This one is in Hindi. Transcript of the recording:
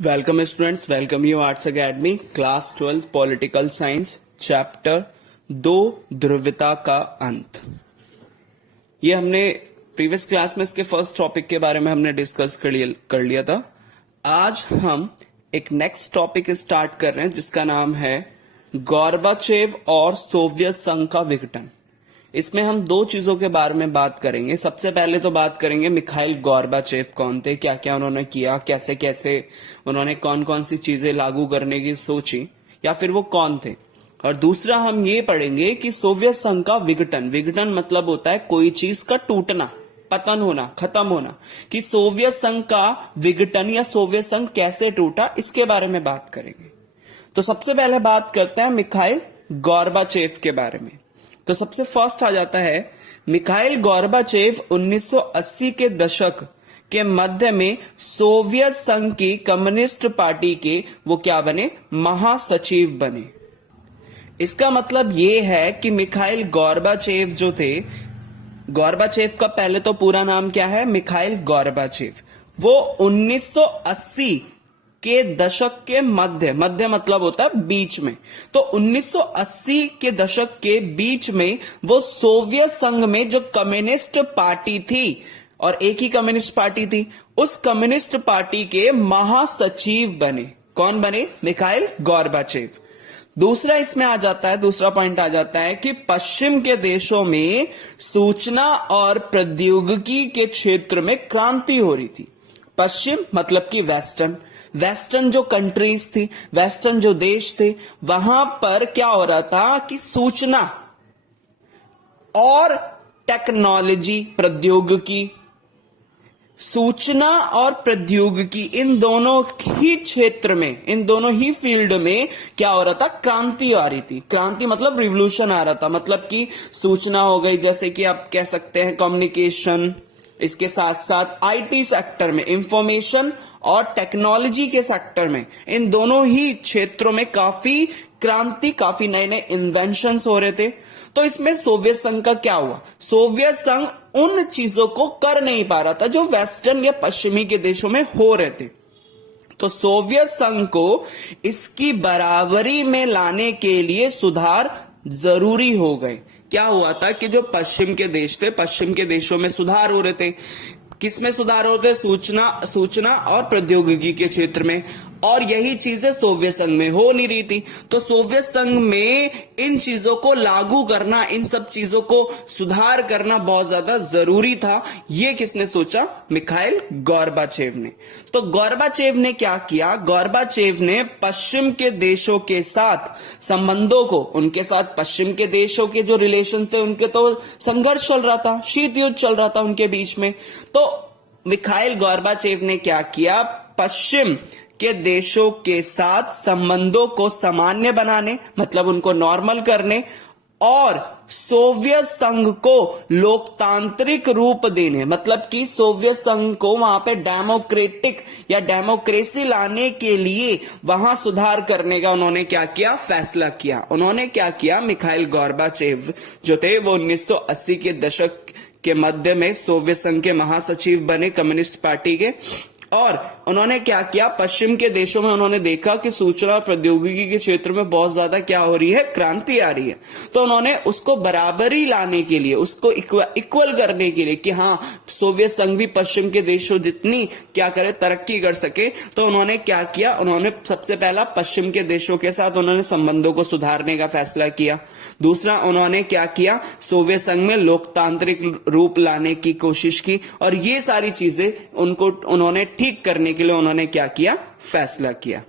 Welcome students, welcome you arts academy class 12 political science chapter 2 ध्रुवीयता का अंत। ये हमने प्रीवियस क्लास में इसके फर्स्ट टॉपिक के बारे में हमने डिस्कस कर लिया था। आज हम एक नेक्स्ट टॉपिक स्टार्ट कर रहे हैं जिसका नाम है गोर्बाचेव और सोवियत संघ का विघटन। इसमें हम दो चीजों के बारे में बात करेंगे। सबसे पहले तो बात करेंगे मिखाइल गोर्बाचेव कौन थे, क्या क्या उन्होंने किया, कैसे कैसे उन्होंने कौन कौन सी चीजें लागू करने की सोची या फिर वो कौन थे। और दूसरा हम ये पढ़ेंगे कि सोवियत संघ का विघटन। विघटन मतलब होता है कोई चीज का टूटना, पतन होना, खत्म होना। कि सोवियत संघ का विघटन या सोवियत संघ कैसे टूटा, इसके बारे में बात करेंगे। तो सबसे पहले बात करते हैं मिखाइल गोर्बाचेव के बारे में। तो सबसे फर्स्ट आ जाता है मिखाइल गोर्बाचेव 1980 के दशक के मध्य में सोवियत संघ की कम्युनिस्ट पार्टी के वो क्या बने, महासचिव बने। इसका मतलब ये है कि मिखाइल गोर्बाचेव जो थे, गोर्बाचेव का पहले तो पूरा नाम क्या है, मिखाइल गोर्बाचेव, वो 1980 के दशक के मध्य मतलब होता है बीच में। तो 1980 के दशक के बीच में वो सोवियत संघ में जो कम्युनिस्ट पार्टी थी, और एक ही कम्युनिस्ट पार्टी थी, उस कम्युनिस्ट पार्टी के महासचिव बने। कौन बने? Mikhail Gorbachev. दूसरा इसमें आ जाता है, दूसरा पॉइंट आ जाता है कि पश्चिम के देशों में सूचना और प्रौद्योगिकी के क्षेत्र में क्रांति हो रही थी। पश्चिम मतलब कि वेस्टर्न जो कंट्रीज थी, वेस्टर्न जो देश थे, वहां पर क्या हो रहा था कि सूचना और टेक्नोलॉजी, प्रौद्योगिकी, सूचना और प्रौद्योगिकी, इन दोनों ही क्षेत्र में, इन दोनों ही फील्ड में क्या हो रहा था, क्रांति आ रही थी। क्रांति मतलब रिवॉल्यूशन आ रहा था। मतलब कि सूचना हो गई, जैसे कि आप कह सकते हैं कम्युनिकेशन, इसके साथ साथ आईटी सेक्टर में, इंफॉर्मेशन और टेक्नोलॉजी के सेक्टर में, इन दोनों ही क्षेत्रों में काफी क्रांति, काफी नए नए इन्वेंशंस हो रहे थे। तो इसमें सोवियत संघ का क्या हुआ, सोवियत संघ उन चीजों को कर नहीं पा रहा था जो वेस्टर्न या पश्चिमी के देशों में हो रहे थे। तो सोवियत संघ को इसकी बराबरी में लाने के लिए सुधार जरूरी हो गए। क्या हुआ था कि जो पश्चिम के देश थे, पश्चिम के देशों में सुधार हो रहे थे। किसमें सुधार होते? सूचना और प्रौद्योगिकी के क्षेत्र में, और यही चीजें सोवियत संघ में हो नहीं रही थी। तो सोवियत संघ में इन चीजों को लागू करना, इन सब चीजों को सुधार करना बहुत ज्यादा जरूरी था। ये किसने सोचा? मिखाइल गोर्बाचेव ने। तो गोर्बाचेव ने क्या किया? गोर्बाचेव ने पश्चिम के देशों के साथ संबंधों को, उनके साथ पश्चिम के देशों के जो रिलेशन थे, उनके तो संघर्ष चल रहा था, शीत युद्ध चल रहा था उनके बीच में। तो मिखाइल गोर्बाचेव ने क्या किया? पश्चिम के देशों के साथ संबंधों को सामान्य बनाने, मतलब उनको नॉर्मल करने, और सोवियत संघ को लोकतांत्रिक रूप देने, मतलब कि सोवियत संघ को वहां पे डेमोक्रेटिक या डेमोक्रेसी लाने के लिए वहां सुधार करने का उन्होंने क्या किया? फैसला किया। उन्होंने क्या किया? मिखाइल गोर्बाचेव जो थे वो 1980 के दशक के मध्य में सोवियत संघ के महासचिव बने कम्युनिस्ट पार्टी के। और उन्होंने क्या किया? पश्चिम के देशों में उन्होंने देखा कि सूचना प्रौद्योगिकी के क्षेत्र में बहुत ज्यादा क्या हो रही है, क्रांति आ रही है। तो उन्होंने उसको बराबरी लाने के लिए, उसको इक्वल करने के लिए कि हाँ, सोवियत संघ भी पश्चिम के देशों जितनी क्या करे, तरक्की कर सके। तो उन्होंने क्या किया? उन्होंने सबसे पहला पश्चिम के देशों के साथ उन्होंने संबंधों को सुधारने का फैसला किया। दूसरा, उन्होंने क्या किया? सोवियत संघ में लोकतांत्रिक रूप लाने की कोशिश की। और ये सारी चीजें उन्होंने ठीक करने के लिए उन्होंने क्या किया? फैसला किया।